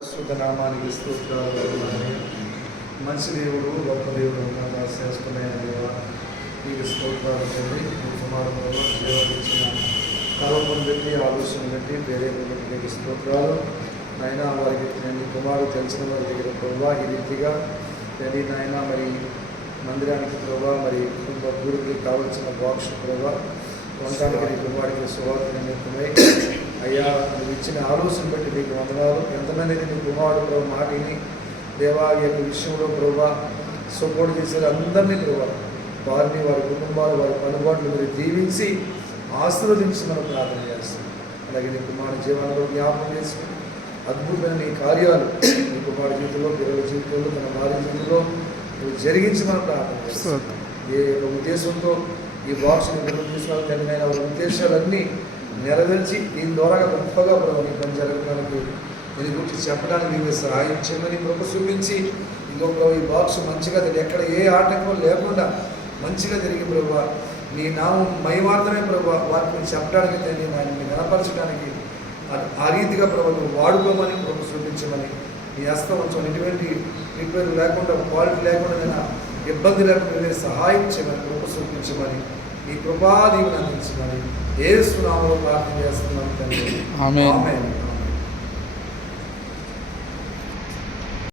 పరిశుద్ధ నామానికి స్తోత్రాలు. మంచి దేవుడు, గొప్ప దేవుడు ఉన్నాగా చేసుకున్నాయన దేవా, నీకు స్తోత్రాలు తండ్రి. మీ కుమారుడు సేవలించిన కాలమును బట్టి, ఆలోచన బట్టి, ప్రేరేపణ బట్టి నీకు స్తోత్రాలు. నాయన వారికి నేను కుమారుడు తెలిసిన వారి దగ్గర ప్రభావ ఈ రీతిగా తండ్రి నాయన మరి మందిరానికి ప్రభావ మరి కుటుంబ గురికి కావలసిన బాక్స్ ప్రభావ వంటానికి నీ కుమారుడికి సువార్త నిమిత్తమై అయ్యా నువ్వు ఇచ్చిన ఆలోచన బట్టి నీకు వందనాలు. ఎంతమంది నీ కుమారుడు ప్రభు మాటిని దేవా ఈ యొక్క విషయంలో ప్రభావ సపోర్ట్ చేశారు అందరినీ ప్రభావ వారిని వారి కుటుంబాలు వారి పనుబాట్లు మీరు దీవించి ఆశీర్వదించి మనం ప్రార్థన చేస్తాం. అలాగే నీ కుమారుడు జీవనంలో జ్ఞాపకం చేసుకుని అద్భుతమైన నీ కార్యాలు నీ కుమారుడు జీవితంలో పిల్లల జీవితంలో తన భార్య జీవితంలో నువ్వు జరిగించి మనం ప్రార్థన చేస్తాం. ఏ యొక్క ఉద్దేశంతో ఈ బాక్స్ని తీసుకున్న తండ్రి వారి ఉద్దేశాలన్నీ నెరవేర్చి దీని ద్వారా గొప్పగా ప్రభు నీ పని జరగడానికి దీని గురించి చెప్పడానికి నీకు సహాయం చేయమని ప్రభు చూపించి ఇంకొక ఈ బాక్స్ మంచిగా తిరిగి ఎక్కడ ఏ ఆటంకం లేకుండా మంచిగా తిరిగి ప్రభు నీ నామం మహిమార్థమే ప్రభు వాటిని చెప్పడానికి తండ్రి నాయన్ని నిలపరచడానికి ఆ రీతిగా ప్రభు నువ్వు వాడుకోమని ప్రభు చూపించమని నీ హస్తం ఉంచమని ఎటువంటి రిపేర్ లేకుండా క్వాలిటీ లేకుండా నేను ఇబ్బంది లేకుండా సహాయం చేయమని ప్రభు చూపించమని నీ కృపాదీవుని అందించమని యేసు నామములో ప్రార్థన చేస్తున్నాను తండ్రి. ఆమేన్.